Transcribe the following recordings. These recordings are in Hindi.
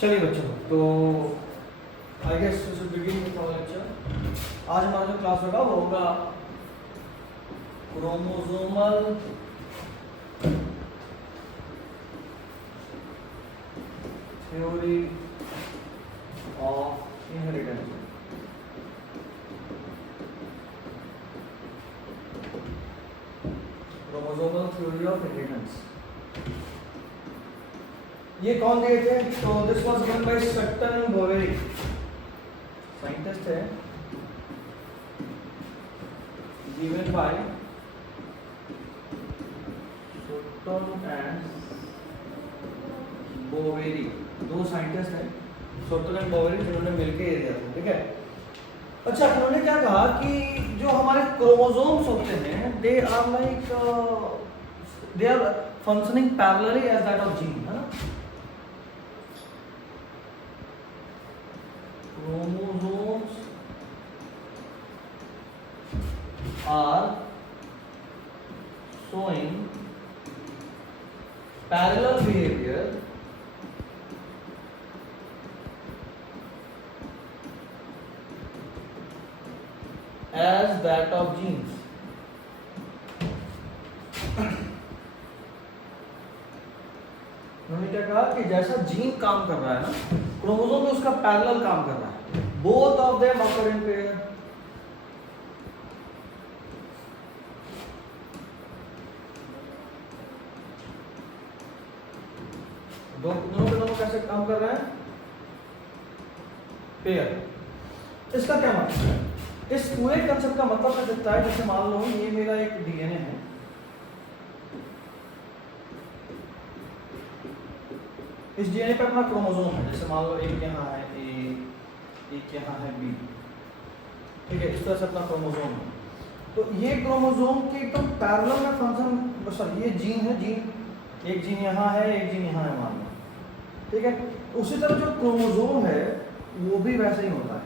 चलिए बच्चों, तो I guess we should begin with our lecture. आज हमारा जो क्लास होगा वो होगा chromosomal theory of inheritance. Chromosomal theory of inheritance ये कौन दिए थे? तो this was given by Sutton Boveri, scientist है, given by Sutton and Boveri. दो साइंटिस्ट हैं, सट्टन एंड बोवेरी, जिन्होंने मिलकर ये दिया था। ठीक है। अच्छा, उन्होंने क्या कहा कि जो हमारे क्रोमोसोम्स होते हैं they are like they are functioning parallelly as that of gene, है ना। Chromosomes are showing parallel behavior as that of genes. उन्होंने क्या कहा कि जैसा जीन काम कर रहा है ना, क्रोमोसोम में उसका पैरेलल काम कर रहा है। Both of them occur in pair. दोनों के दोनों कैसे काम कर रहे हैं? पेयर। इसका क्या मतलब है? इस पूरे कंसेप्ट का मतलब क्या दिखता है? जैसे मान लो ये मेरा एक डीएनए है, इस डीएनए पे अपना क्रोमोसोम है। जैसे मान लो एक यहाँ है ए, एक यहाँ है बी, ठीक है। इस तरह से अपना क्रोमोसोम है। तो ये क्रोमोसोम के एकदम पैरेलल में फंक्शन, सॉरी ये जीन है, जीन एक जीन यहाँ है, एक जीन यहाँ है मान लो, ठीक है। उसी तरह जो क्रोमोसोम है वो भी वैसे ही होता है।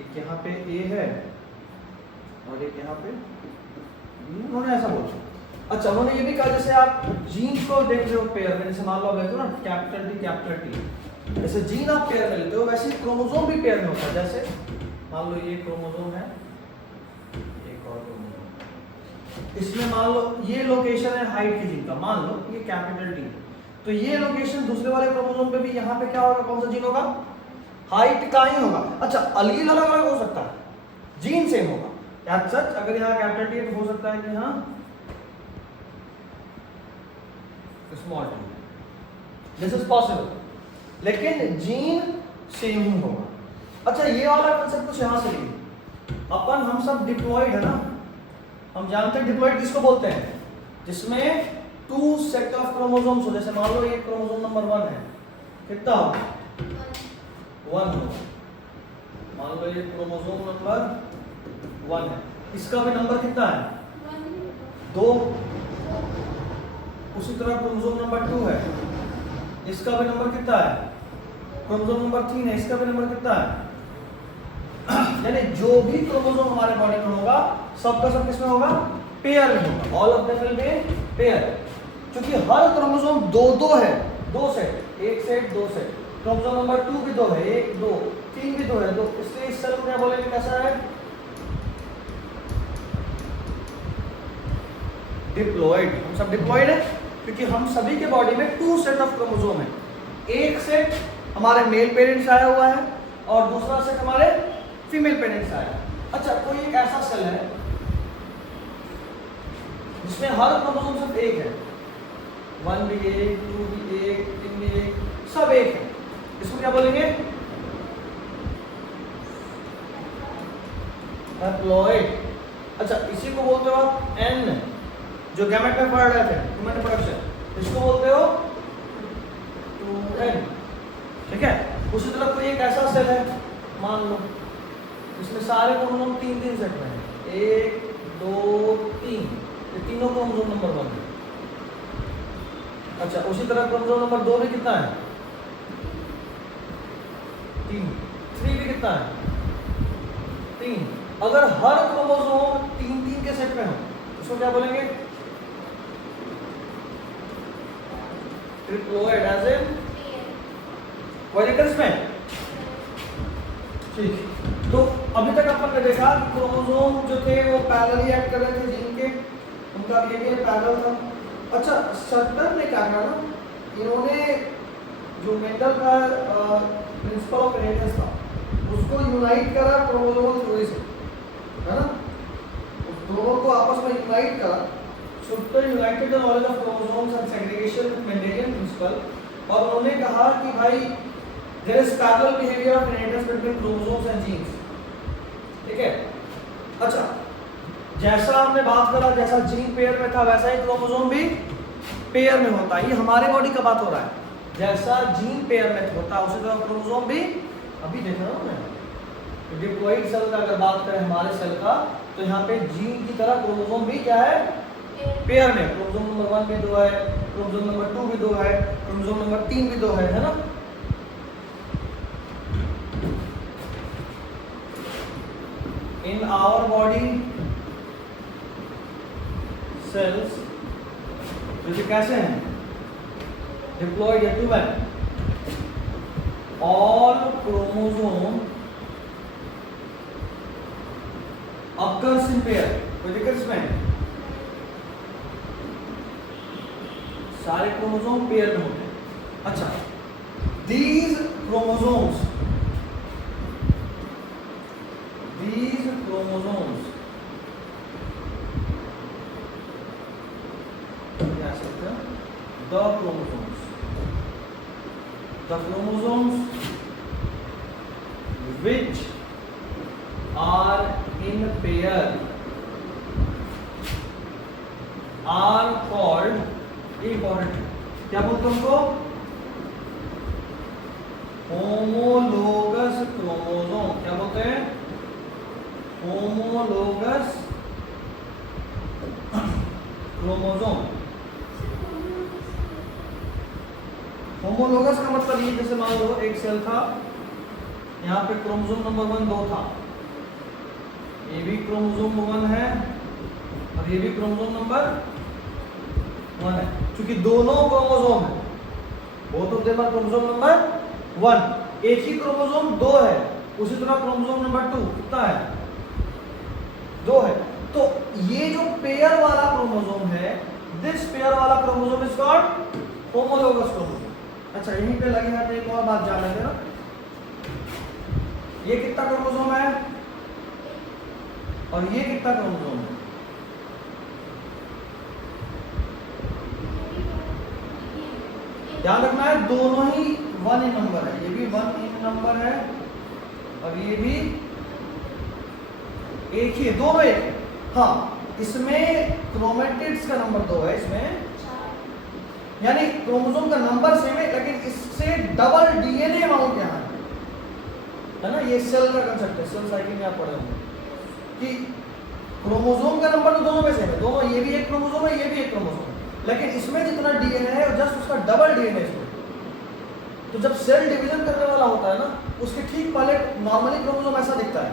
एक यहाँ पे ए है और एक यहाँ पे बी, उन्होंने ऐसा बोला। अच्छा, उन्होंने ये भी कहा जैसे आप जीन को देख रहे हो पेयर में, जैसे मान लो आप लेते हो ना कैपिटल टी, जैसे जीन आप पेयर में लेते हो वैसे क्रोमोसोम भी पेयर में होता है। जैसे मान लो ये क्रोमोसोम है, एक और क्रोमोसोम, इसमें मान लो ये लोकेशन है हाइट की जीन का, मान लो ये कैपिटल टी, तो ये लोकेशन दूसरे वाले क्रोमोसोम पे भी यहाँ पे क्या होगा? कौन सा जीन होगा? हाइट का ही होगा। अच्छा, अलग अलग हो सकता है, जीन सेम होगा। सच अगर यहाँ कैपिटल टी है तो हो सकता है कि हाँ small T, this is possible, लेकिन जीन सेम ही होगा। अच्छा, ये वाला कंसेप्ट कुछ यहाँ से लीजिए। अपन हम सब डिप्लॉयड है ना, हम जानते हैं डिप्लॉयड किसको बोलते हैं? जिसमें टू सेट ऑफ क्रोमोसोम्स हो। जैसे मान लो ये क्रोमोसोम नंबर 1 है, कितना होगा? 1 होगा। मान लो ये क्रोमोसोम नंबर 1 है, इसका भी नंबर कितना है? 2। उसी तरह क्रोमोसोम नंबर 2 है, इसका भी नंबर कितना है? क्रोमोसोम नंबर 3 है, इसका भी नंबर कितना है? यानी जो भी क्रोमोसोम हमारे बॉडी में होगा सबका सब किसमें होगा? पेयर में होगा। All of them will be pair. क्योंकि हर क्रोमोसोम 2 है, 2 सेट, एक सेट 2 सेट। क्रोमोसोम नंबर 2 भी 2 है, 1 2, 3 भी 2 है, 2। इसलिए इस सेल को क्या बोलेंगे? कैसा है? डिप्लॉयड। हम सब डिप्लॉयड है क्योंकि हम सभी के बॉडी में 2 सेट ऑफ क्रोमोसोम है। एक सेट हमारे मेल पेरेंट्स आया हुआ है और दूसरा सेट हमारे फीमेल पेरेंट्स आया है। अच्छा, कोई एक ऐसा सेल है जिसमें हर क्रोमोसोम सिर्फ एक है, 1 भी एक, 2 भी एक, 3 भी एक, सब एक है। इसको क्या बोलेंगे? हैप्लॉइड। अच्छा, इसी को बोलते हो आप एन, जो गैमेट में पढ़ रहे थे, ह्यूमन रिप्रोडक्शन, इसको बोलते हो 2n, ठीक है। उसी तरह कोई एक ऐसा सेल है मान लो इसमें सारे क्रोमोसोम 3 सेट में है, 1 2 3, ये तीनों क्रोमोसोम नंबर 1 है। अच्छा, उसी तरह क्रोमोसोम नंबर 2 भी कितना है? 3 भी कितना है? 3। अगर हर क्रोमोसोम 3 के सेट में हो इसको क्या बोलेंगे? ट्रिप्लॉइड, एज इन कोई दिक्कत इसमें? ठीक, तो अभी तक अपन ने देखा क्रोमोसोम जो थे वो पैरेलली एक्ट कर रहे थे जीन के, उनका बिहेवियर पैरेलल था। अच्छा, सटन ने क्या करा ना, इन्होंने जो मेंडल का प्रिंसिपल ऑफ इनहेरिटेंस था उसको यूनाइट करा क्रोमोसोमल थ्योरी से, है ना, उस दोनों को आपस में यूनाइट करा। Sutton united the knowledge of chromosomes and segregation with Mendelian principle, और उन्होंने कहा कि भाई there is parallel behaviour of inheritance between chromosomes and genes. ठीक है, अच्छा, जैसा हमने बात करा जैसा जीन पेयर में था वैसा ही क्रोमोसोम भी पेयर में होता है। ये हमारे बॉडी का बात हो रहा है, जैसा जीन पेयर में होता है उसी तरह क्रोमोसोम भी। अभी देख रहा हूँ मैं डिप्लॉइड सेल का अगर बात करें हमारे सेल का, तो यहाँ पे जीन की तरह क्रोमोसोम भी क्या है, पेयर में। क्रोमोसोम नंबर 1 भी 2 है, क्रोमोसोम नंबर 2 भी 2 है, क्रोमोसोम नंबर 3 भी 2 है ना। इन आवर बॉडी सेल्स जो कैसे हैं, डिप्लॉयड या 2 all chromosome occurs in pair। कोई दिक्कत इसमें? सारे क्रोमोसोम पेयर में होते हैं। अच्छा, these chromosomes क्या सकते हैं, the chromosomes which are in pair are called, important, क्या बोलते हैं उनको, होमोलोगस क्रोमोसोम। क्या बोलते हैं, होमोलोगस क्रोमोसोम। होमोलोगस का मतलब ये, जैसे मान लो एक सेल था, यहाँ पे क्रोमोसोम नंबर 1 2 था, ये भी क्रोमोसोम 1 है और ये भी क्रोमोसोम नंबर 1 है। क्योंकि दोनों क्रोमोसोम है, both of them are chromosome number 1। एक ही क्रोमोसोम 2 है, उसी तरह क्रोमोसोम नंबर 2 कितना है, 2 है। तो ये जो पेयर वाला क्रोमोसोम है, दिस पेयर वाला chromosome is called homologous chromosome. अच्छा, यहीं पे लगे हैं, एक और बात जान लेंगे ना, ये कितना क्रोमोसोम है और ये कितना क्रोमोसोम है। ध्यान रखना है, दोनों ही 1 इन नंबर है, ये भी 1 इन नंबर है और ये भी एक ही है, दोनों एक। हाँ, इसमें क्रोमेटिड्स का नंबर 2 है, इसमें यानी क्रोमोसोम का नंबर सेम है, लेकिन इससे डबल डीएनए अमाउंट यहाँ है ना। ये सेल का कंसेप्ट है, सेल साइकिल में आप पढ़े होंगे कि क्रोमोसोम का नंबर तो दोनों में सेम है, दोनों, ये भी एक क्रोमोसोम है, ये भी एक क्रोमोसोम है, लेकिन इसमें जितना डीएनए है जस्ट उसका डबल डीएनए इसमें। तो जब सेल डिवीजन करने वाला होता है ना, उसके ठीक पहले नॉर्मली क्रोमोसोम ऐसा दिखता है,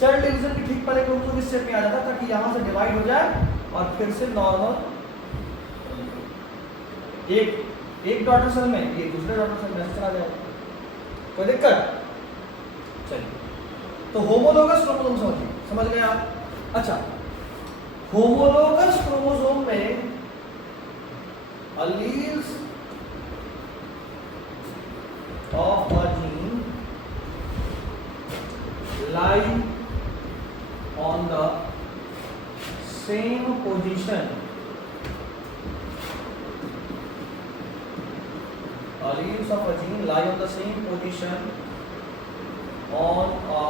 सेल डिवीजन के ठीक पहले क्रोमोसोम इस शेप में आ जाता है ताकि यहाँ से डिवाइड हो जाए और फिर से नॉर्मल एक डॉटर सेल में, ये दूसरे डॉटर सेल में चला जाए। कोई दिक्कत? चलिए, तो होमोलोगस क्रोमोसोम समझ गए आप। अच्छा, होमोलोगस क्रोमोसोम में alleles of a gene lie on the same position, alleles of a gene lie on the same position on a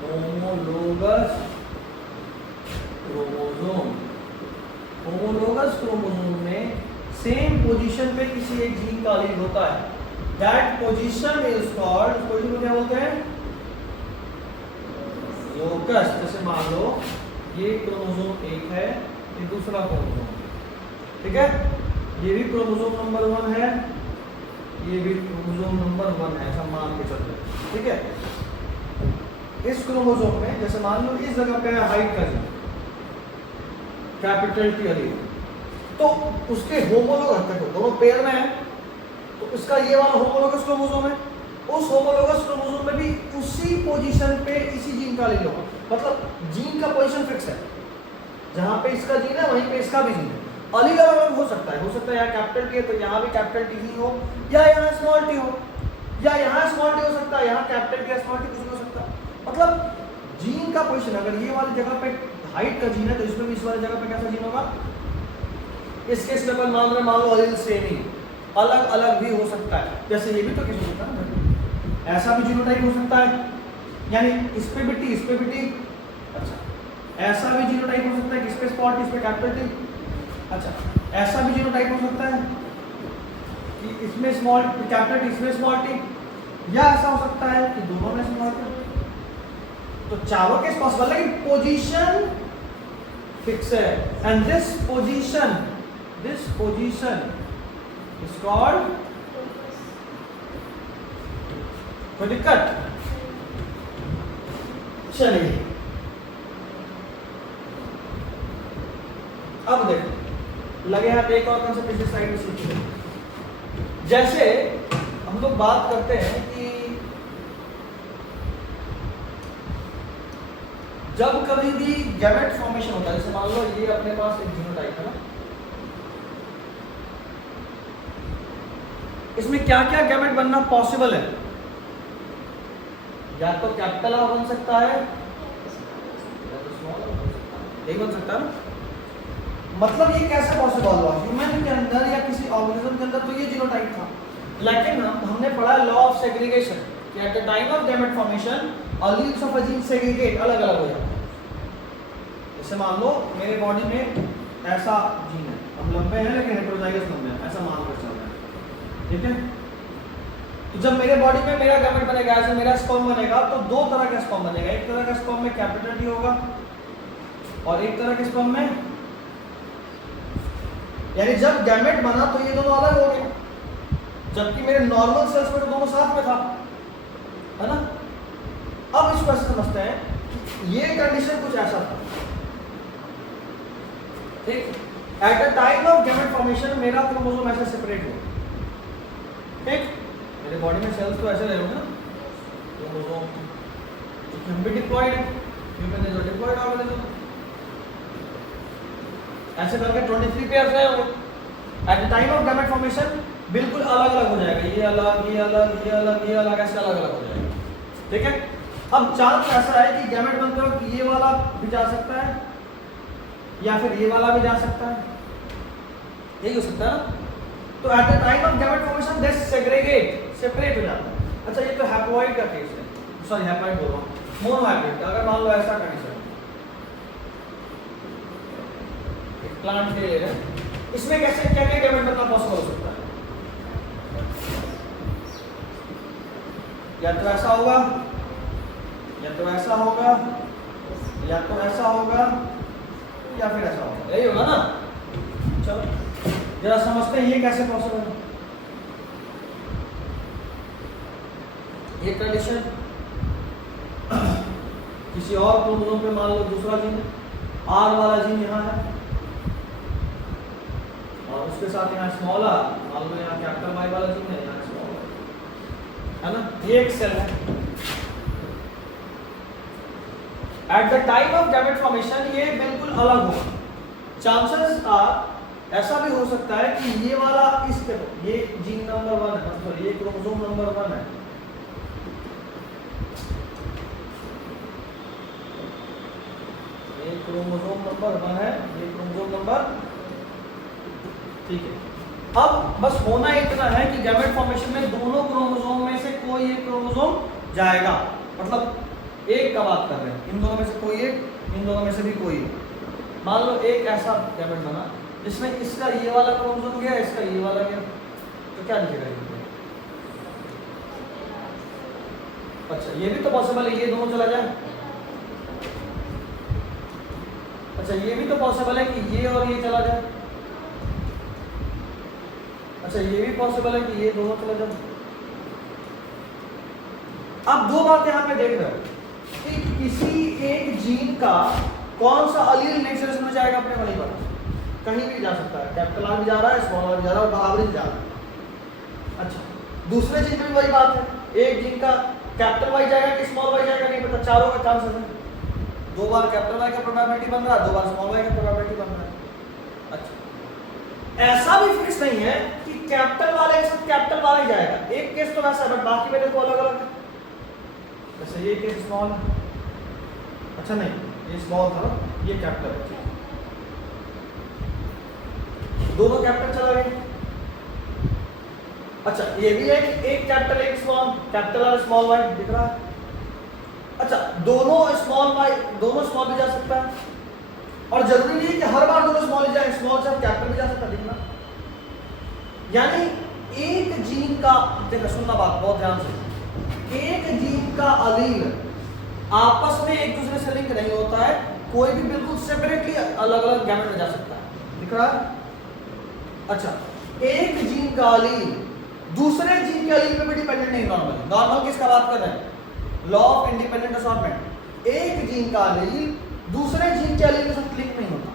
homologous chromosome। Homologous chromosome में सेम पोजीशन पे किसी एक जीन का एलील होता है, that position is called, position को क्या बोलते हैं, लोकस। जैसे मान लो ये क्रोमोसोम 1 है, ये दूसरा क्रोमोसोम, ठीक है, ये भी क्रोमोसोम नंबर 1 है, ये भी क्रोमोसोम नंबर 1 है, ऐसा मान के चलते हैं, ठीक है। इस क्रोमोसोम में जैसे मान लो इस जगह पे है हाइट का जीन, कैपिटल टी एलील, तो उसके होमोलोगस, देखो दोनों पेयर में है, तो इसका ये वाला होमोलोगस क्रोमोसोम है, उस होमोलोगस क्रोमोसोम में भी उसी पोजीशन पे इसी जीन का एलील होगा, मतलब जीन का पोजीशन फिक्स है, जहां पे इसका जीन है वहीं पे इसका भी जीन है। एलील अलग अलग हो सकता है यहाँ कैपिटल टी है तो यहाँ भी कैपिटल टी ही हो, या यहाँ स्मॉल टी हो, या यहाँ स्मॉल टी हो सकता है, यहाँ कैपिटल टी या स्मॉल टी कुछ भी हो सकता है। मतलब जीन का पोजीशन अगर ये वाली जगह पे हाइट का जीन है तो इसमें भी इस वाली जगह पे कैसा जीन होगा। इस केस में अपन मान लो एलील सेम ही, अलग अलग भी हो सकता है, जैसे ये भी तो केस हो सकता है ना, ऐसा भी जीनोटाइप हो सकता है, यानी इस पे भी टी इस पे भी टी। अच्छा, ऐसा भी जीनोटाइप हो सकता है कि इस पे स्मॉल टी इस पे कैपिटल टी। अच्छा, ऐसा भी जीनोटाइप हो सकता है कि इसमें स्मॉल कैपिटल टी इसमें स्मॉल टी, या ऐसा हो सकता है कि दोनों में स्मॉल टी। तो चारों केस पॉसिबल है, लेकिन पोजीशन फिक्स है, and this position is called, कोई दिक्कत? चलिए अब देखो, लगे हाथ एक और कौन सा पिछली स्लाइड में सीखते हैं। जैसे हम लोग बात करते हैं कि जब कभी भी गैमेट फॉर्मेशन होता है, जैसे मान लो ये अपने पास एक जीनोटाइप है ना, इसमें क्या क्या गैमेट बनना पॉसिबल है, या तो कैपिटल आर बन सकता है या तो स्मॉल आर बन सकता है, यही बन सकता है ना। मतलब ये कैसे पॉसिबल हुआ, ह्यूमन के अंदर या किसी ऑर्गेनिज्म के अंदर तो ये जीनोटाइप था, लेकिन हमने पढ़ा लॉ ऑफ सेग्रीगेशन कि eight the time of gamete formation alleles of a gene segregate, अलग अलग हो जाते हैं। जैसे मान लो मेरे बॉडी में ऐसा जीन है, हम लंबे हैं लेकिन हेटेरोजाइगस लंबे हैं, ऐसा मान कर चल रहा है, ठीक है। तो जब मेरे बॉडी में मेरा गैमेट बनेगा, ऐसे मेरा स्पर्म बनेगा, तो दो तरह का स्पर्म बनेगा, एक तरह का स्पर्म में कैपिटल टी होगा और एक तरह के स्पर्म में, यानी जब गैमेट बना तो ये दोनों अलग हो गए, जबकि मेरे नॉर्मल सेल्स में तो दोनों साथ में था, है ना। अब इसको ऐसे समझते हैं कि ये कंडीशन कुछ ऐसा था, ठीक। Eight the time of gamete formation मेरा क्रोमोसोम ऐसे सेपरेट हुआ, ठीक। मेरे बॉडी में सेल्स तो ऐसे रहे होंगे ना, क्रोमोसोम भी diploid, human is a diploid organism, ऐसे करके 23 पेयर्स रहे होंगे। At the time of gamete formation बिल्कुल अलग अलग हो जाएगा, ये अलग ये अलग ये अलग ये अलग, ऐसे अलग अलग हो जाएगा, ठीक है। अब चांस ऐसा है कि गैमेट बनते वक्त ये वाला भी जा सकता है या फिर ये वाला भी जा सकता है, यही हो सकता है ना। तो eight the time of gamete formation they separate हो जाता है। अच्छा, ये तो हैप्लॉइड का केस है, सॉरी हैप्लॉइड बोल रहा हूँ, मोनोहाइब्रिड का। अगर मान लो ऐसा कंडीशन एक प्लांट ले रहे हैं, इसमें कैसे क्या क्या गैमेट बनना पॉसिबल हो सकता है, या तो ऐसा होगा या तो ऐसा होगा या तो ऐसा होगा या फिर ऐसा होगा, यही होगा ना। चलो जरा समझते हैं ये कैसे पॉसिबल है। ये कंडीशन किसी और क्रोमोसोम पे मान लो दूसरा जीन आर वाला जीन यहाँ है और उसके साथ यहाँ स्मॉल आर, मान लो यहाँ कैपिटल वाई वाला जीन है, यहाँ स्मॉल है ना, ये एक सेल है। Eight the time of gamete formation ये बिल्कुल अलग होगा। चांसेस आर ऐसा भी हो सकता है कि ये वाला इस तरह, ये जीन नंबर 1 है, सॉरी ये क्रोमोसोम नंबर 1 है, ये क्रोमोसोम नंबर 1 है, ये क्रोमोसोम नंबर, ठीक है। अब बस होना इतना है कि गैमेट फॉर्मेशन में दोनों क्रोमोसोम में से कोई एक क्रोमोसोम जाएगा, मतलब एक का बात कर रहे हैं, इन दोनों में से कोई एक, इन दोनों में से भी कोई एक। मान लो एक ऐसा गैमेट बना जिसमें इसका ये वाला क्रोमोसोम गया, इसका ये वाला गया, तो क्या लिखेगा ये? अच्छा, ये भी तो पॉसिबल है ये दोनों चला जाए। अच्छा, ये भी तो पॉसिबल है कि ये और ये चला जाए। अच्छा, ये भी पॉसिबल है कि ये दोनों चला जाए। अब दो बात यहाँ पे देख रहे हो कि किसी एक जीन का कौन सा अलील नेक्स्ट जनरेशन में जाएगा, अपने को नहीं पता, कहीं भी जा सकता है, कैपिटल आर भी जा रहा है, स्मॉल आर भी जा रहा है, बराबर ही जा रहा है। दूसरे जीन में भी वही बात है, एक जीन का कैपिटल वाई जाएगा कि स्मॉल वाई जाएगा नहीं पता, चारों का चांसेस है, 2 बार कैपिटल वाई का प्रोबेबिलिटी बन रहा है, 2 बार स्मॉल वाई का प्रोबेबिलिटी बन रहा है। अच्छा, ऐसा भी फिक्स नहीं है कि कैपिटल वाले के साथ कैपिटल वाला ही जाएगा, एक केस तो वैसा है बट बाकी मेरे को अलग अलग है। जैसे ये केस स्मॉल है, अच्छा नहीं ये स्मॉल था, ये कैपिटल है, दोनों कैपिटल चला गए। अच्छा ये भी है कि एक कैपिटल एक स्मॉल, कैपिटल और स्मॉल वाई दिख रहा है। अच्छा दोनों स्मॉल वाई, दोनों स्मॉल भी जा सकता है, और जरूरी नहीं है कि हर बार दोनों स्मॉल ही जाए, स्मॉल से कैपिटल भी जा सकता है, दिखना। यानी एक जीन का, देखो सुनना बात बहुत ध्यान से, एक जीन का अलील आपस में एक दूसरे से लिंक नहीं होता है, कोई भी बिल्कुल सेपरेटली अलग अलग गैमेट में जा सकता है, दिख रहा है। अच्छा एक जीन का अलील दूसरे जीन के अलील पे भी डिपेंडेंट नहीं, नॉर्मल नॉर्मल किसका बात कर रहे हैं, लॉ ऑफ इंडिपेंडेंट असॉर्टमेंट। एक जीन का अलील दूसरे जीन के अलील के साथ लिंक नहीं होता,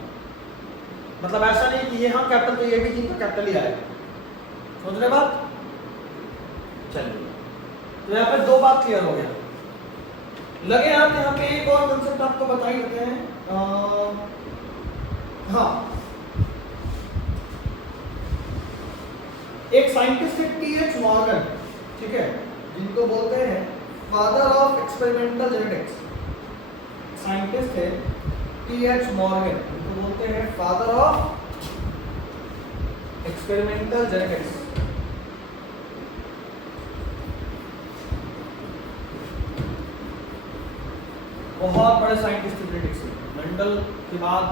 मतलब ऐसा नहीं कि ये हाँ कैपिटल तो ये भी जीन का कैपिटल ही आएगा, समझ रहे बात। चलिए तो यहाँ पे 2 बात क्लियर हो गया। लगे आप यहाँ पे एक और कंसेप्ट आपको बता ही देते हैं। हाँ एक साइंटिस्ट है टी.एच. मॉर्गन, ठीक है, जिनको बोलते हैं father of experimental genetics. Scientist है टी.एच. मॉर्गन, जिनको बोलते हैं फादर ऑफ एक्सपेरिमेंटल जेनेटिक्स। बहुत बड़े साइंटिस्ट जेनेटिक्स, मेंडल के बाद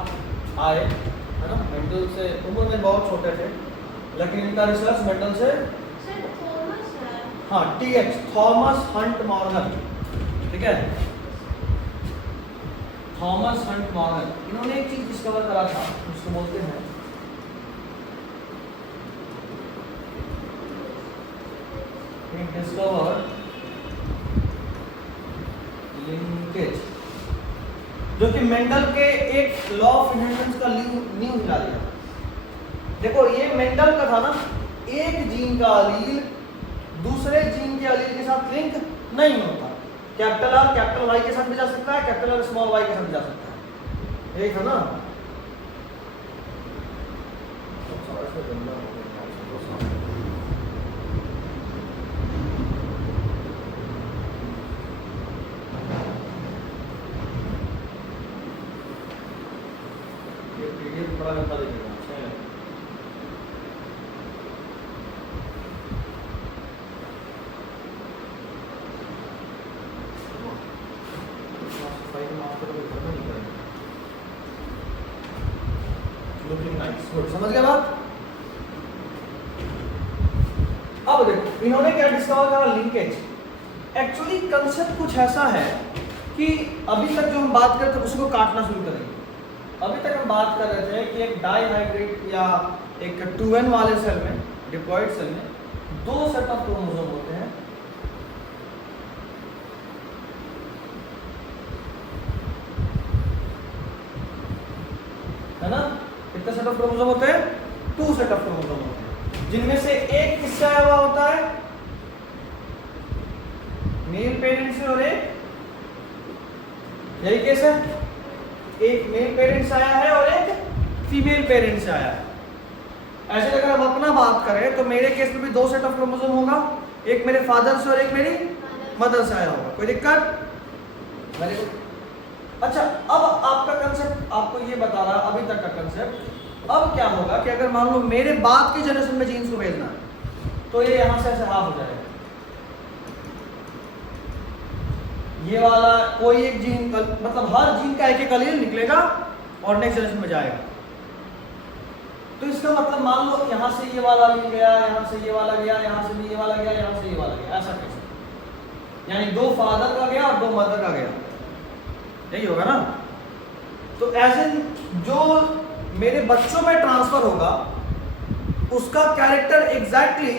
आए, है ना, मेंडल से उम्र में बहुत छोटे थे, लेकिन इनका रिसर्च मेंडल से, हाँ टी.एच. थॉमस हंट मॉर्गन, ठीक है, थॉमस हंट मॉर्गन, इन्होंने एक चीज डिस्कवर करा था, उसको बोलते हैं डिस्कवर लिंकेज, जो कि मेंडल के एक लॉ ऑफ इनहेरिटेंस का न्यू हिला दिया। देखो ये मेंडल का था ना, एक जीन का अलील दूसरे जीन के अलील के साथ लिंक नहीं होता, कैपिटल आर कैपिटल वाई के साथ भी जा सकता है, कैपिटल आर स्मॉल वाई के साथ भी जा सकता है, यही था ना। ये पीडीएफ बड़ा लंबा दिखेगा। समझ गए बात। अब देखो इन्होंने क्या डिस्कवर करा, लिंकेज। एक्चुअली कंसेप्ट कुछ ऐसा है कि अभी तक जो हम बात करते थे उसको काटना शुरू करेंगे। अभी तक हम बात कर रहे थे कि एक डाईहाइब्रिड या एक 2n वाले सेल में, डिप्लॉयड सेल में 2 सेट ऑफ क्रोमोसोम होते हैं, है ना। कितने सेट ऑफ क्रोमोसोम होते हैं, 2 सेट ऑफ क्रोमोसोम होते हैं, जिनमें से एक किससे आया हुआ होता है, मेल पेरेंट से, और एक, यही केस है, एक मेल पेरेंट से आया है और एक फीमेल पेरेंट से आया है। ऐसे अगर हम अपना बात करें तो मेरे केस में भी 2 सेट ऑफ क्रोमोसोम होगा, एक मेरे फादर से और एक मेरी मदर से आया होगा, कोई दिक्कत? Very good. अच्छा अब आपका कंसेप्ट आपको ये बता रहा है, अभी तक का कंसेप्ट। अब क्या होगा कि अगर मान लो मेरे बाद की जनरेशन में जीन्स को भेजना है तो ये यहां से ऐसे हाफ हो जाएगा, ये वाला कोई एक जीन, मतलब हर जीन का एक एक अलील निकलेगा और नेक्स्ट जनरेशन में जाएगा। तो इसका मतलब मान लो यहां से ये वाला अलील गया, यहां से ये वाला गया, यहां से भी ये वाला गया, यहां से ये वाला गया, ऐसा कैसे? यानी 2 फादर का गया और 2 मदर का गया, यही होगा ना। तो ऐसे जो मेरे बच्चों में ट्रांसफर होगा उसका कैरेक्टर एग्जैक्टली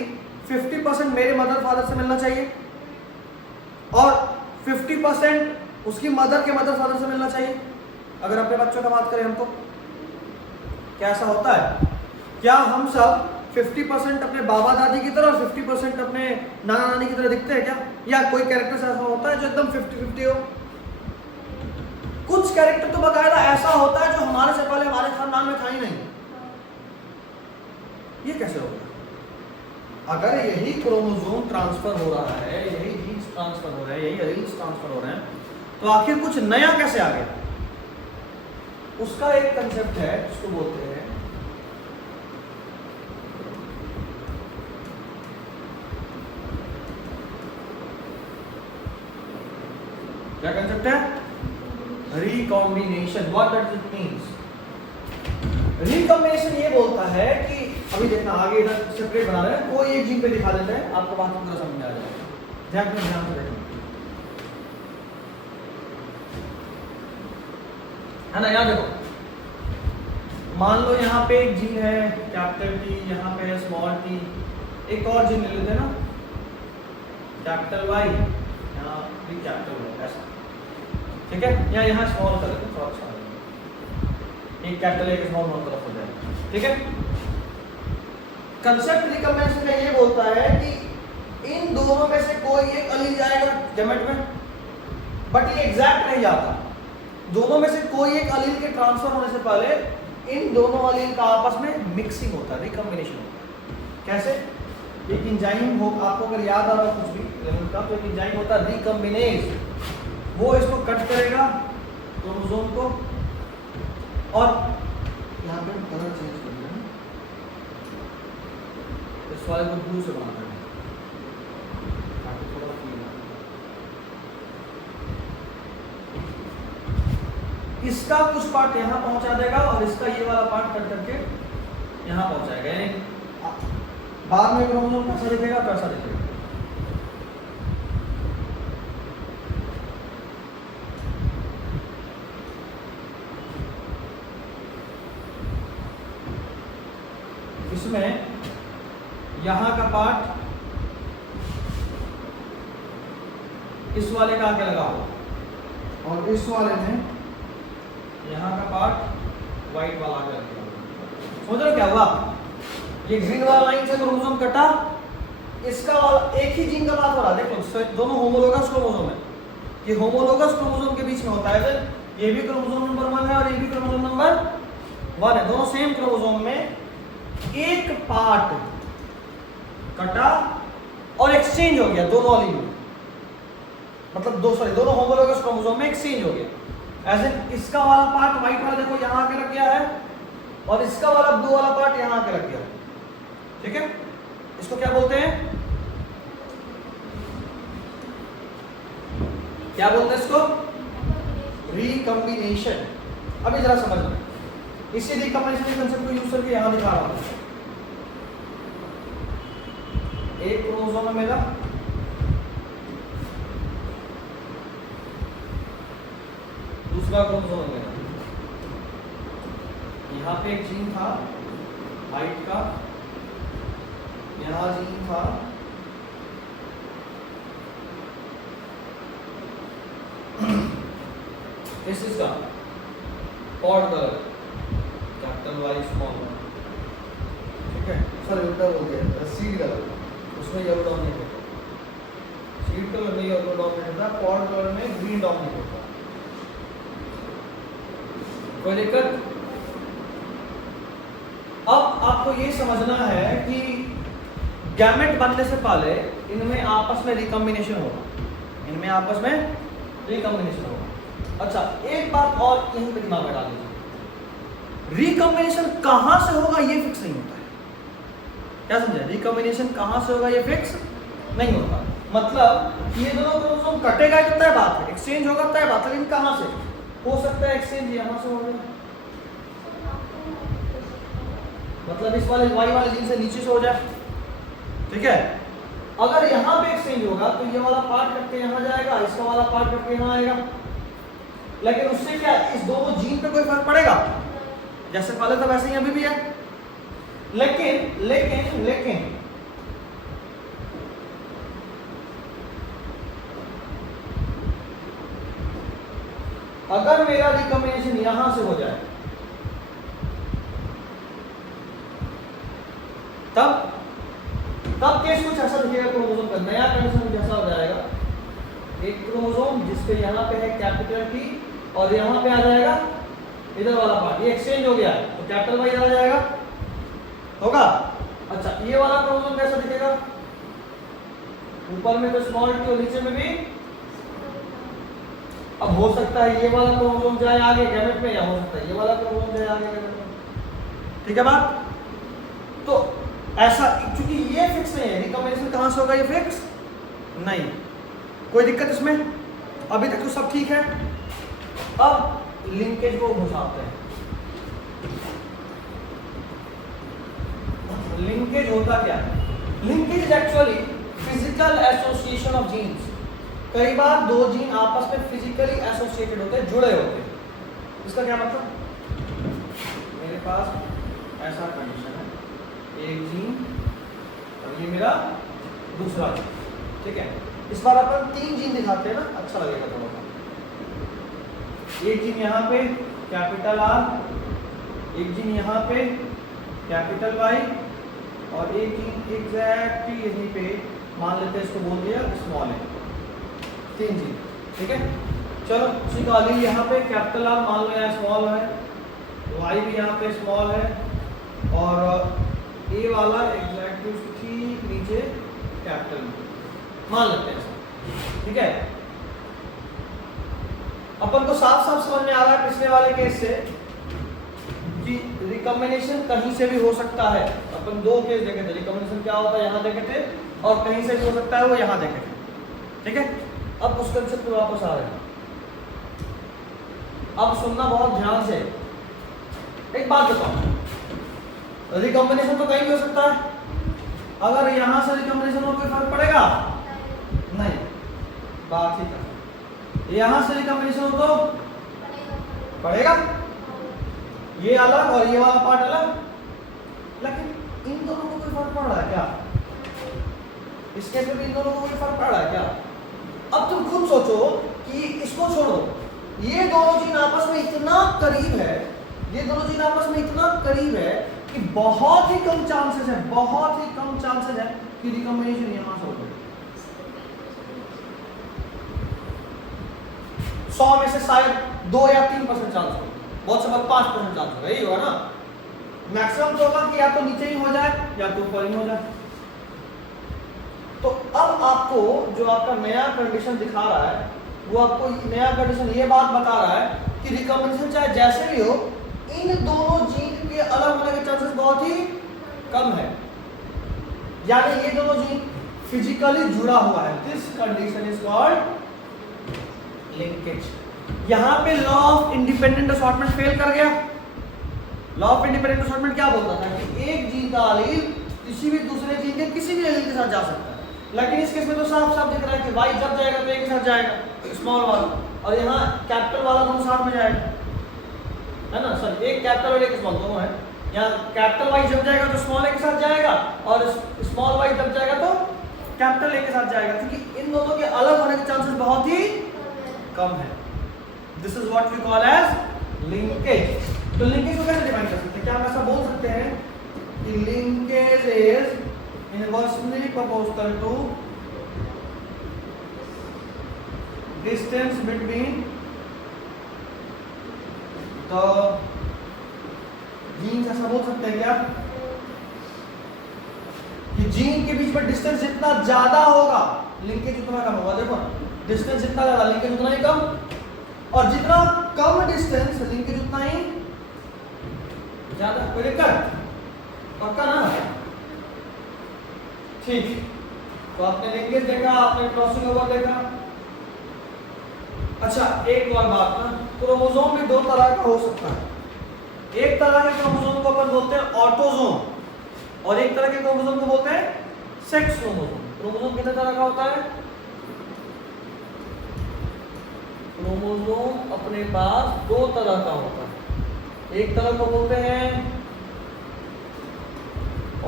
50% मेरे मदर फादर से मिलना चाहिए और 50% उसकी मदर के मदर फादर से मिलना चाहिए। अगर अपने बच्चों का बात करें हम तो क्या ऐसा होता है? क्या हम सब 50% अपने बाबा दादी की तरह और 50% अपने नाना नानी की तरह दिखते हैं क्या? या कोई कैरेक्टर ऐसा होता है जो एकदम 50-50 हो? कुछ कैरेक्टर तो बकायदा ऐसा होता है जो हमारे से पहले हमारे खानदान में था ही नहीं। ये कैसे होगा? अगर यही क्रोमोसोम ट्रांसफर हो रहा है, यही जीन्स ट्रांसफर हो रहे हैं, यही एलील्स ट्रांसफर हो रहे हैं, तो आखिर कुछ नया कैसे आ गया? उसका एक कंसेप्ट है जिसको बोलते हैं क्या कंसेप्ट है? Recombination. What does it means? Recombination ये बोलता है कि अभी देखना आगे इधर सेपरेट बना रहे हैं, कोई एक जीन पे दिखा देते हैं, आपको बात पूरा समझ में आ जाएगा। ध्यान से देखना है ना। यहाँ देखो, मान लो यहाँ पे एक जीन है कैपिटल टी, यहाँ पे है स्मॉल टी, एक और जीन ले लेते हैं ना कैपिटल वाई, यहाँ भी कैपिटल वाई, ऐसा ठीक है। यहाँ स्मॉल कर देते हैं थोड़ा सा, एक कैपिटल एक स्मॉल दोनों तरफ हो जाएगा, ठीक है। कंसेप्ट रिकॉम्बिनेशन का ये बोलता है कि इन दोनों में से कोई एक अलील जाएगा गैमेट में, बट ये एग्जैक्ट नहीं जाता। दोनों में से कोई एक अलील के ट्रांसफर होने से पहले इन दोनों अलील का आपस में मिक्सिंग होता है, रिकॉम्बिनेशन होता है। कैसे? एक एंजाइम हो, आपको अगर याद आ रहा कुछ भी लेवल का, तो एक एंजाइम होता है रिकॉम्बिनेज, वो इसको कट करेगा क्रोमोसोम को, और यहाँ पे कलर चेंज कर दिया, इस वाले को ब्लू से बनाना है ताकि थोड़ा फील आए। इसका कुछ पार्ट यहाँ पहुंचा देगा और इसका ये वाला पार्ट कट करके यहाँ पहुंचाएगा, यानी बाद में क्रोमोसोम कैसा दिखेगा, कैसा दिखेगा। इसमें यहाँ का पार्ट इस वाले का आगे लगा हुआ, और इस वाले में यहाँ का पार्ट व्हाइट वाला आगे लगा हुआ। समझ रहे हो क्या हुआ? ये ग्रीन वाला लाइन से क्रोमोसोम कटा, इसका वाला एक ही जीन का बात हो रहा है। देखो दोनों होमोलोगस क्रोमोसोम है, ये होमोलोगस क्रोमोसोम के बीच में होता है, ये भी क्रोमोसोम नंबर 1 है और ये भी क्रोमोसोम नंबर 1 है, दोनों सेम क्रोमोसोम में एक पार्ट कटा और एक्सचेंज हो गया दोनों अलील में, मतलब दोनों होमोलोगस क्रोमोसोम में एक्सचेंज हो गया। ऐसे इसका वाला पार्ट व्हाइट वाला देखो यहाँ आके लग गया है, और इसका वाला ब्लू वाला पार्ट यहाँ आके लग गया है, ठीक है। इसको क्या बोलते हैं? क्या बोलते हैं इसको? रिकॉम्बिनेशन। अभी जरा समझ लो, इसी रिकॉम्बिनेशन कंसेप्ट को यूज करके यहां दिखा रहा हूं। एक क्रोमोसोम है मेरा, दूसरा क्रोमोसोम है मेरा, यहाँ पे एक जीन था हाइट का, यहाँ जीन था इसका pod colour capital Y small one, ठीक है। सर उल्टा हो गया, सीड कलर उसमें येलो डॉमिनेट होता है, सीड कलर में येलो डॉमिनेट होता है, पॉड कलर में ग्रीन डॉमिनेट होता है। कोई दिक्कत? अब आपको ये समझना है कि गैमेट बनने से पहले इनमें आपस में रिकॉम्बिनेशन होगा, इनमें आपस में रिकॉम्बिनेशन होगा। अच्छा, एक बात और यहीं पे दिमाग में डाल लीजिए, रिकॉम्बिनेशन कहां से होगा ये फिक्स नहीं होता है। क्या समझे? रिकॉम्बिनेशन कहां से होगा ये फिक्स नहीं होता, मतलब ये दोनों क्रोमोसोम कटेगा तो तय बात है, एक्सचेंज होगा तय बात है, लेकिन कहां से हो सकता है? एक्सचेंज यहां से हो गया, मतलब इस वाले वाई वाले जीन से नीचे से हो जाए, ठीक है। अगर यहां पे एक्सचेंज होगा तो ये वाला पार्ट कट के यहां जाएगा, इसका वाला पार्ट कट के यहां आएगा, लेकिन उससे क्या इस दोनों जीन पे कोई फर्क पड़ेगा? जैसे पहले था वैसे ही अभी भी है, लेकिन लेकिन लेकिन अगर मेरा रिकॉम्बिनेशन यहां से हो जाए तब कैसा दिखेगा क्रोमोसोम का नया कंडीशन जैसा हो जाएगा, एक क्रोमोसोम जिसपे यहाँ पे है कैपिटल टी और यहाँ पे आ जाएगा इधर वाला पार्ट, ये एक्सचेंज हो गया तो कैपिटल वाई इधर आ जाएगा, होगा। अच्छा ये वाला क्रोमोसोम कैसा दिखेगा, ऊपर में तो स्मॉल टी और नीचे में भी, अब हो सकता है ये वाला क्रोमोसोम जाए आगे गैमेट में, या हो सकता है ये वाला क्रोमोसोम जाए आगे गैमेट में, ठीक है बात। तो ऐसा क्योंकि ये फिक्स नहीं है, रिकॉम्बिनेशन कहां से होगा, ये फिक्स नहीं, कोई दिक्कत इसमें, अभी तक तो सब ठीक है। अब लिंकेज को घुसाते हैं। लिंकेज होता क्या है, linkage is actually physical association of genes. कई बार दो जीन आपस में फिजिकली एसोसिएटेड होते हैं, जुड़े होते हैं। इसका क्या मतलब, मेरे पास ऐसा कंडीशन है, एक जीन और ये मेरा दूसरा जीन, ठीक है। इस बार अपन 3 जीन दिखाते हैं ना, अच्छा लगेगा थोड़ा सा। एक जीन यहाँ पे कैपिटल आर, एक जीन यहाँ पे कैपिटल वाई, और एक जीन एग्जैक्टली यहीं पे मान लेते हैं, इसको बोल दिया स्मॉल है, 3 जीन, ठीक है। चलो उसी का अली यहाँ पे कैपिटल आर मान लो या स्मॉल है, वाई भी यहाँ पे स्मॉल है, और ए वाला एग्जैक्टली ठीक नीचे कैपिटल मान लेते हैं, ठीक है। अपन को साफ साफ समझ में आ रहा है पिछले वाले केस से कि रिकॉम्बिनेशन कहीं से भी हो सकता है। अपन 2 केस देखे थे, रिकॉम्बिनेशन क्या होता है यहाँ देखे थे, और कहीं से भी हो सकता है वो यहाँ देखे थे, ठीक है। अब उस कंसेप्ट पे वापस आ रहे हैं, अब सुनना बहुत ध्यान से। एक बात बताओ, रिकॉम्बिनेशन तो कहीं भी हो सकता है, अगर यहां से रिकॉम्बिनेशन हो कोई फर्क पड़ेगा नहीं, बात ही कर। यहां से रिकॉम्बिनेशन हो तो पड़ेगा, ये अलग और ये वाला पार्ट अलग, लेकिन इन दोनों को कोई फर्क पड़ रहा है क्या, इसके पे भी इन दोनों को कोई फर्क पड़ रहा है क्या। अब तुम खुद सोचो कि इसको छोड़ो, ये दोनों जीन आपस में इतना करीब है, ये दोनों जीन आपस में इतना करीब है कि बहुत ही कम चांसेस है, बहुत ही कम चांसेस है कि रिकॉम्बिनेशन यहां से हो जाए। 100 में से शायद 2 या 3% चांस हो, बहुत से 5% चांस होगा, यही होगा ना। मैक्सिमम तो होगा कि या तो नीचे ही हो जाए या तो ऊपर ही हो जाए। तो अब आपको जो आपका नया कंडीशन दिखा रहा है, वो आपको नया कंडीशन ये बात बता रहा है कि रिकॉम्बिनेशन चाहे जैसे भी हो, इन दोनों जीन के अलग होने के चांसेस बहुत ही कम है, यानी ये दोनों जीन फिजिकली जुड़ा हुआ है। This condition is called linkage. यहां पे law of independent assortment fail कर गया। लॉ ऑफ इंडिपेंडेंट असॉर्टमेंट क्या बोलता था कि एक जीन का एलील किसी भी दूसरे जीन के किसी भी एलील के साथ जा सकता है, लेकिन इस केस में तो साफ साफ दिख रहा है कि वाई जब जाएगा तो एक के साथ जाएगा स्मॉल वाला, और यहाँ कैपिटल वाला दोनों साथ में जाएगा, है ना सर, एक कैपिटल और एक स्मॉल दोनों है। यहाँ कैपिटल वाई जब जाएगा तो स्मॉल ए के साथ जाएगा, और स्मॉल वाई जब जाएगा तो कैपिटल ए के साथ जाएगा, क्योंकि इन दोनों के अलग होने के चांसेस बहुत ही कम है। This is what we call as linkage. तो लिंकेज को कैसे डिफाइन कर सकते हैं, क्या हम ऐसा बोल सकते हैं कि linkage is inversely proportional to distance between the genes, ऐसा बोल सकते हैं क्या कि जीन के बीच में डिस्टेंस जितना ज्यादा होगा लिंकेज उतना कम होगा। देखो डिस्टेंस जितना ज्यादा लिंकेज उतना ही कम, और जितना कम डिस्टेंस लिंकेज उतना ही ज्यादा। कोई दिक्कत, पक्का ना, ठीक। तो आपने लिंकेज देखा, आपने क्रॉसिंग ओवर देखा। अच्छा एक और बात ना, क्रोमोसोम भी 2 तरह का हो सकता है। एक तरह के क्रोमोसोम को अपन बोलते हैं ऑटोसोम, और एक तरह के क्रोमोसोम को बोलते हैं सेक्स क्रोमोसोम। क्रोमोसोम कितने तरह का होता है, क्रोमोसोम अपने पास 2 तरह का होता है। एक तरह को बोलते हैं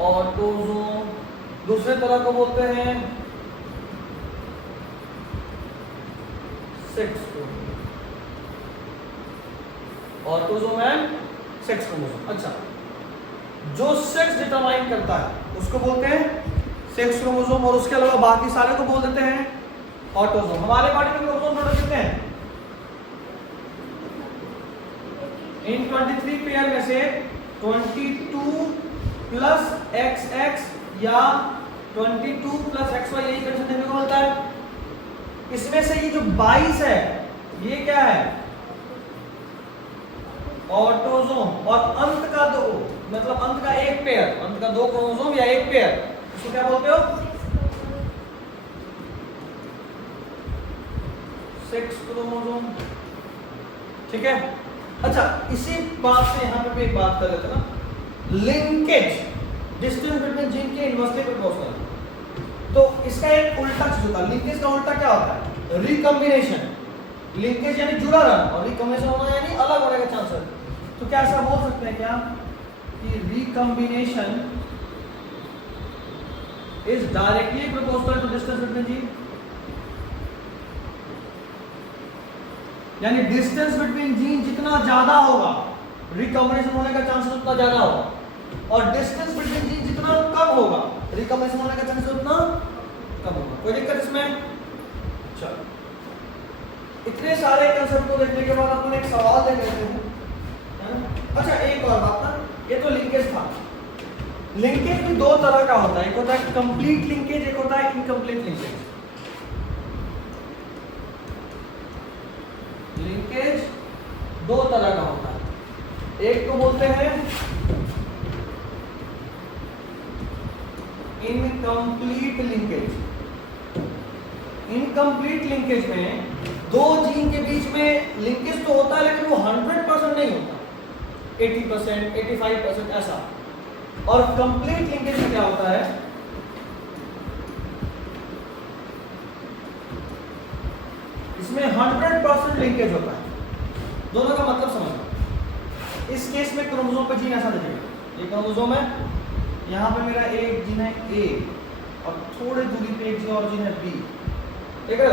ऑटोसोम, दूसरे तरह को बोलते हैं sex chromosome. Autosome and sex chromosome. अच्छा, जो सेक्स डिटरमाइन करता है उसको बोलते हैं सेक्स क्रोमोसोम, और उसके अलावा बाकी सारे को बोल देते हैं ऑटोसोम। हमारे बॉडी में क्रोमोसोम टोटल कितने हैं? इन 23 पेयर में से 22 प्लस XX या 22 प्लस XY, यही कंडीशन देखने को मिलता है। इसमें से ये जो 22 है ये क्या है? ऑटोसोम। और अंत का दो, मतलब अंत का एक पेयर, अंत का दो क्रोमोसोम या एक पेयर, इसको क्या बोलते हो? Sex chromosome. ठीक है। अच्छा, इसी बात से यहां पे एक बात कर लेते हैं ना, लिंकेज, डिस्टेंस बिटवीन जीन के इनवर्सली प्रोपोर्शनल। तो इसका एक उल्टा चीज होता है। लिंकेज का उल्टा क्या होता है? रिकॉम्बिनेशन। लिंकेज यानी जुड़ा रहना और रिकॉम्बिनेशन होना यानी अलग होने का चांसेस। तो क्या ऐसा बोल सकते हैं क्या कि recombination is directly proportional to distance between gene? यानी डिस्टेंस बिटवीन जीन जितना ज्यादा होगा, रिकॉम्बिनेशन होने का चांसेस उतना ज्यादा होगा, और डिस्टेंस बिटवीन जीन जितना कम होगा, रिकॉम्बिनेशन होने का चांसेस उतना कम होगा। कोई दिक्कत इसमें? चलो, इतने सारे कंसेप्ट को देखने के बाद अपन एक सवाल देख लेते हैं, है ना? अच्छा, एक और बात ना, ये तो लिंकेज था। लिंकेज भी दो तरह का होता है, एक होता है कंप्लीट लिंकेज, एक होता है इनकम्प्लीट लिंकेज। लिंकेज दो तरह का होता है, एक को बोलते हैं इनकम्प्लीट लिंकेज। इनकम्प्लीट लिंकेज में दो जीन के बीच में लिंकेज तो होता है, लेकिन वो 100% नहीं होता, 80%, 85% ऐसा। और कंप्लीट लिंकेज में क्या होता है? इसमें 100% लिंकेज होता है। दोनों का मतलब समझो। इस केस में क्रोमोसोम पे जीन ऐसा दिखेगा, ये क्रोमोसोम है, यहाँ पे मेरा एक जीन है A, और थोड़े दूरी पे एक जीन और जीन है B, ठीक है?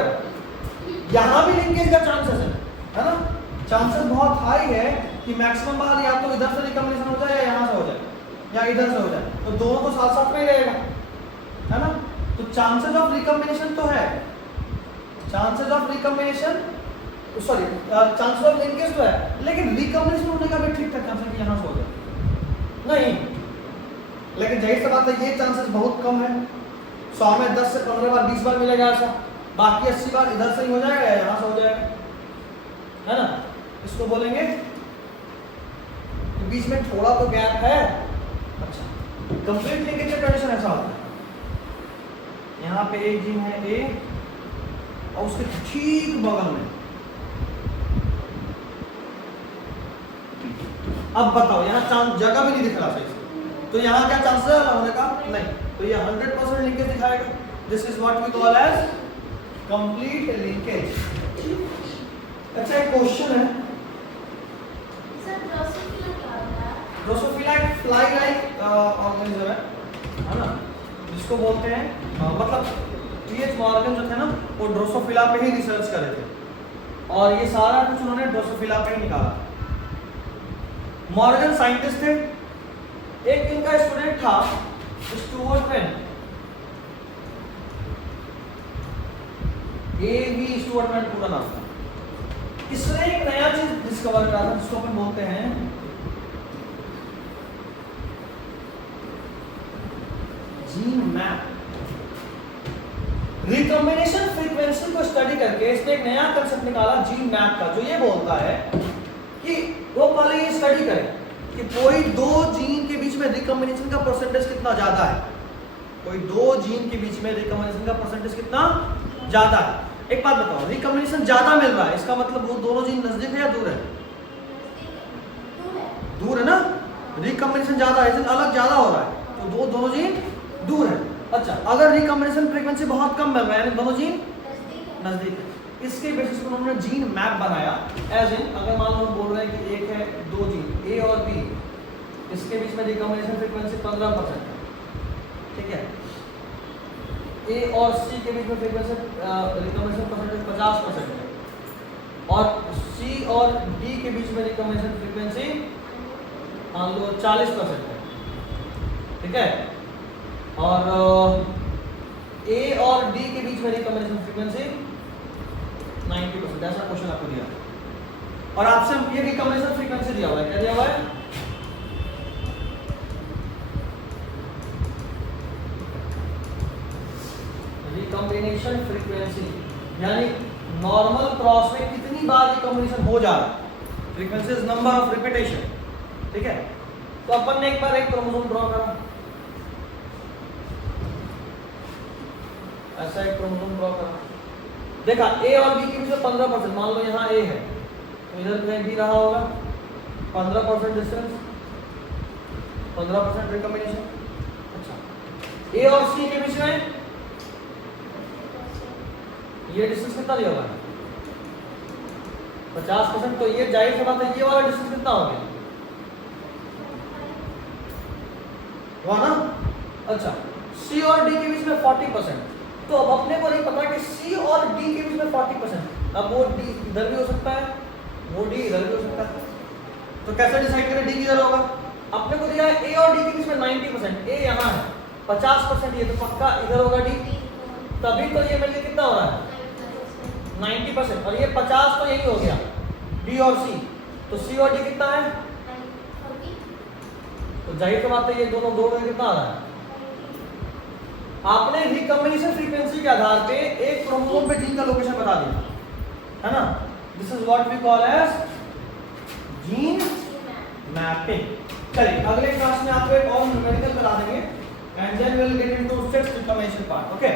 यहाँ भी लिंकेज का चांसेस है ना? चांसेस बहुत हाई है कि मैक्सिमम बार या तो इधर से रिकॉम्बिनेशन हो जाए या यहाँ से हो जाए या इधर से हो जाए, तो दोनों तो साथ साथ में ही रहेगा, है ना? तो चांसेस ऑफ रिकॉम्बिनेशन तो है, chances of recombination, sorry chances of linkage तो है, लेकिन रिकॉम्बिनेशन होने का भी ठीक ठाक चांस है कि यहाँ से हो जाए नहीं। लेकिन जाहिर सी बात है ये चांसेस बहुत कम है। 100 में 10 से 15 बार 20 बार मिलेगा ऐसा, बाकी 80 बार इधर से ही हो जाएगा या यहाँ से हो जाएगा, है ना? इसको बोलेंगे बीच में थोड़ा तो गैप है। अच्छा, कंप्लीट लिंकेज का कंडीशन ऐसा होता है, यहाँ पे एक जीन है A और उसके ठीक बगल में, अब बताओ यहाँ चांस जगह भी नहीं दिख रहा सही से, तो यहाँ क्या चांसेस है होने का? नहीं। तो ये 100% लिंकेज दिखाएगा। This is what we call as complete linkage. अच्छा, एक क्वेश्चन है, ड्रोसोफिला एक फ्लाई लाइक ऑर्गेनिज्म है ना, जिसको बोलते हैं मतलब T.H. मॉर्गन जो थे ना, वो ड्रोसोफिला पे ही रिसर्च कर रहे थे और ये सारा कुछ उन्होंने ड्रोसोफिला पे ही निकाला। मॉर्गन साइंटिस्ट थे, एक इनका स्टूडेंट था Stuart man, A.V. Stuart man पूरा नाम था। इसने एक नया चीज डिस्कवर करा था जिसको अपन बोलते हैं जीन मैप। रिकॉम्बिनेशन फ्रीक्वेंसी को स्टडी करके इसने एक नया कंसेप्ट निकाला जीन मैप का, जो ये बोलता है कि वो पहले ये स्टडी करें कि कोई दो जीन के बीच में रिकॉम्बिनेशन का परसेंटेज कितना ज्यादा है, कोई दो जीन के बीच में रिकॉम्बिनेशन का परसेंटेज कितना ज्यादा है। एक बात बताओ, रिकॉम्बिनेशन ज्यादा मिल रहा है, इसका मतलब वो दोनों जीन नजदीक है या दूर है? दूर है ना, रिकॉम्बिनेशन ज्यादा है, अलग ज्यादा हो रहा है, तो दोनों जीन दूर है। अच्छा, अगर रिकॉम्बिनेशन फ्रीक्वेंसी बहुत कम मिल रहा है, दोनों जीन नजदीक है, इसके बेसिस पर उन्होंने जीन मैप बनाया। एज इन अगर मान लो बोल रहे हैं कि एक है दो जीन A और B, इसके बीच में रिकॉम्बिनेशन फ्रीक्वेंसी 15% है, ठीक है? A और C के बीच में फ्रीक्वेंसी रिकॉम्बिनेशन परसेंटेज 50% है, और C और D के बीच में रिकॉम्बिनेशन फ्रीक्वेंसी मान लो 40% है, ठीक है? और ए और डी के बीच में रिकॉम्बिनेशन फ्रीक्वेंसी 90%, ऐसा क्वेश्चन आपको दिया और आपसे ये रिकॉम्बिनेशन फ्रीक्वेंसी दिया हुआ है, क्या दिया हुआ है? रिकॉम्बिनेशन फ्रीक्वेंसी, यानी नॉर्मल क्रॉस में कितनी बार रिकॉम्बिनेशन हो जा रहा है, frequency is number of repetition, ठीक है। तो अपन ने एक बार एक क्रोमोसोम ड्रॉ करा, ऐसा एक क्रोमोसोम ड्रॉ करा, देखा ए और बी के बीच में 15%, मान लो यहाँ ए है तो इधर कहीं भी रहा होगा 15% डिस्टेंस, 15% रिकॉम्बिनेशन। अच्छा, ए और सी के बीच में ये डिस्टेंस कितना दिया हुआ है? 50%, तो ये जाहिर सी बात है ये वाला डिस्टेंस कितना हो गया? हुआ ना? अच्छा, सी और डी के बीच में 40%, तो अब अपने को नहीं पता कि सी और डी के बीच में 40%, अब वो डी इधर भी हो सकता है, वो डी इधर भी हो सकता है, तो कैसे डिसाइड करें डी किधर होगा? अपने को दिया है ए और डी के बीच में 90%, ए यहाँ है, 50% ये, तो पक्का इधर होगा डी, तभी तो ये मिलके कितना हो रहा है? 90%, और ये 50 तो यही हो गया बी और सी, तो सी और डी कितना है? तो जाहिर सी बात है ये दोनों में कितना आ रहा है? आपने रिकॉम्बिनेशन फ्रीक्वेंसी के आधार पे एक क्रोमोसोम पे जीन का लोकेशन बता दिया, है ना? This is what we call as gene mapping. चलिए अगले क्लास में आपको एक और न्यूमेरिकल करा देंगे and then we will get into steps recombination part, okay?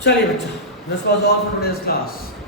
चलिए बच्चा, this was all for today's class.